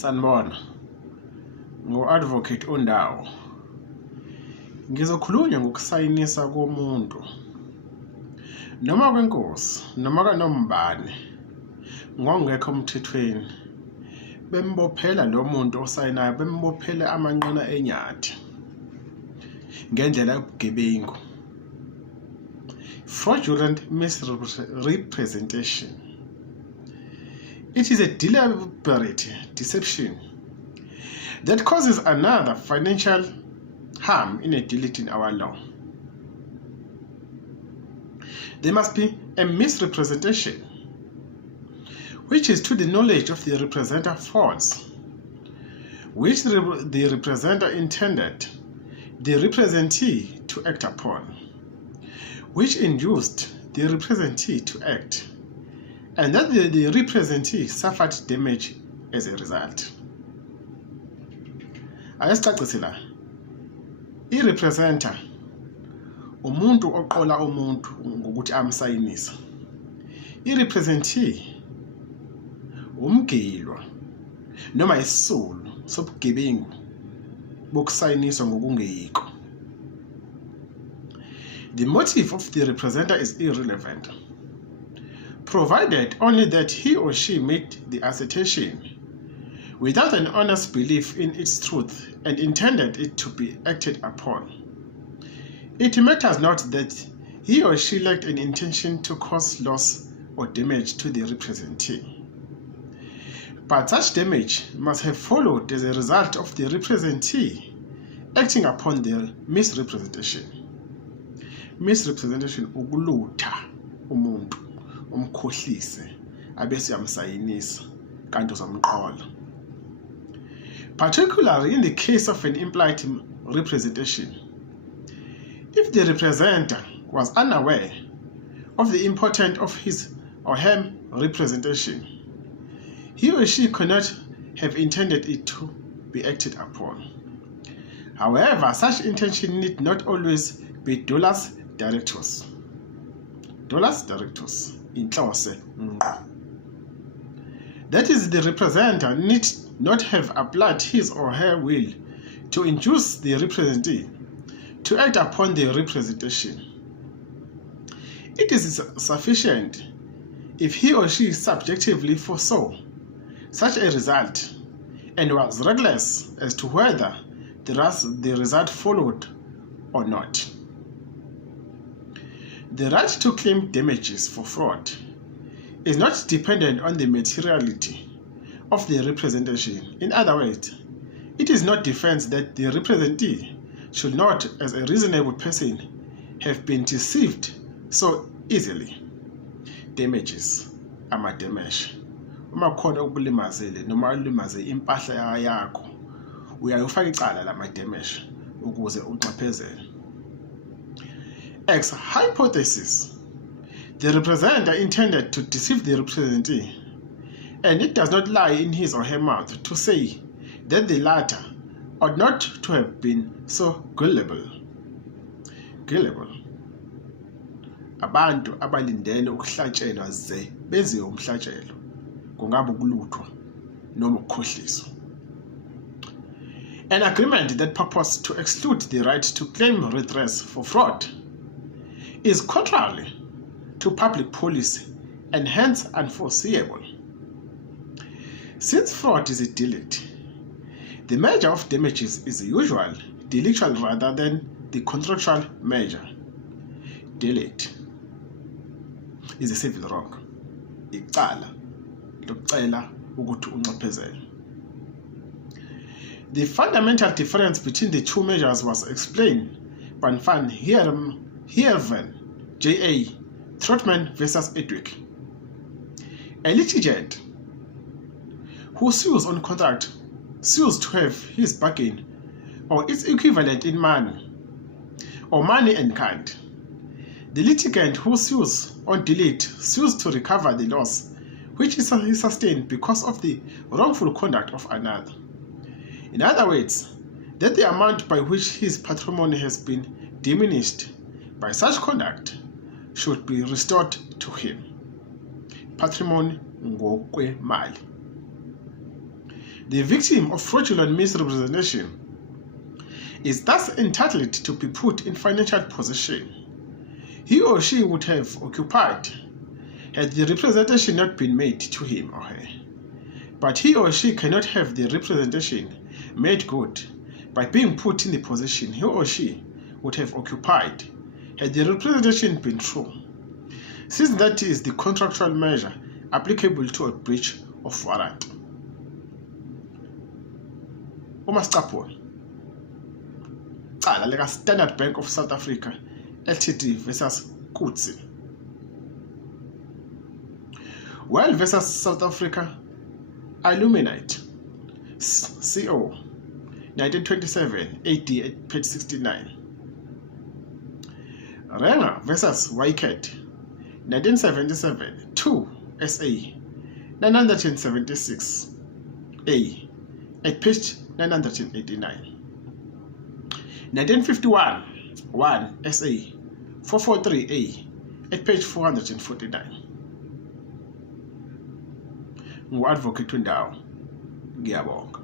Sanibona, ngo-advocate Ondawo. Ngizokhulunywa ngokusayinisa komuntu noma kwenkosi noma kanombani ngokungekho emthethweni bembophela lo muntu osayinayo, bembophele amanqina enyathi ngendlela yobugebengu, fraudulent misrepresentation. It is a deliberate deception that causes another financial harm in a deed in our law. There must be a misrepresentation, which is to the knowledge of the representer false, which the representer intended the representee to act upon, which induced the representee to act, and that the representee suffered damage as a result. Ayasicacisela la, i-representer umuntu oqola umuntu ngokuthi amsayinisa. I-representee umgilwa noma isisulu sobugebengu bokusayiniswa ngokungeyikho. The motive of the representer is irrelevant, provided only that he or she made the assertion without an honest belief in its truth and intended it to be acted upon. It matters not that he or she lacked an intention to cause loss or damage to the representee, but such damage must have followed as a result of the representee acting upon the misrepresentation. Misrepresentation ukulutha umuntu umkhohlise abese yamsayinisa kanti uzamqola. Particularly in the case of an implied representation, if the representer was unaware of the importance of his or her representation, he or she could not have intended it to be acted upon. However, such intention need not always be dolus directus. Dolus directus, inhlose ngqo. That is, the representer need not have applied his or her will to induce the representee to act upon the representation. It is sufficient if he or she subjectively foresaw such a result and was reckless as to whether the result followed or not. The right to claim damages for fraud is not dependent on the materiality of the representation. In other words, it is not defense that the representee should not, as a reasonable person, have been deceived so easily. Damages, ama-damage. Uma khona ukulimazele noma ulimaze impahla yakho, uyayofaka icala lama-damage ukuze unxephezele. Ex hypothesis, the representer intended to deceive the representee, and it does not lie in his or her mouth to say that the latter ought not to have been so gullible. Abantu abalindele ukuhlatshelwa ze benziwe umhlatshelo, kungaba ukuluthwa noma ukukhohliswa. An agreement that purports to exclude the right to claim redress for fraud is contrary to public policy and hence unforeseeable. Since fraud is a delict, the measure of damages is usual delictual rather than the contractual measure. Delict is a civil wrong. Icala lokucela ukuthi unxephezele. The fundamental difference between the two measures was explained by Van Heerven, J.A., Trotman versus Edwick. A litigant who sues on contract sues to have his bargain or its equivalent in money or money and kind. The litigant who sues on delict sues to recover the loss which is sustained because of the wrongful conduct of another. In other words, that the amount by which his patrimony has been diminished by such conduct should be restored to him. Patrimony ngokwemali. The victim of fraudulent misrepresentation is thus entitled to be put in financial possession he or she would have occupied had the representation not been made to him or her. But he or she cannot have the representation made good by being put in the position he or she would have occupied had the representation been true, since that is the contractual measure applicable to a breach of warrant. uMasicapula, cala lika Standard Bank of South Africa Ltd versus Coetzee. Well versus South Africa Aluminite CO 1927 AD at page 69. Renger versus Wycat 1977 2 SA 976 A at page 989. 1951 1 SA 443 A at page 449. Ngu-Advocate Wendawo. Ngiyabonga.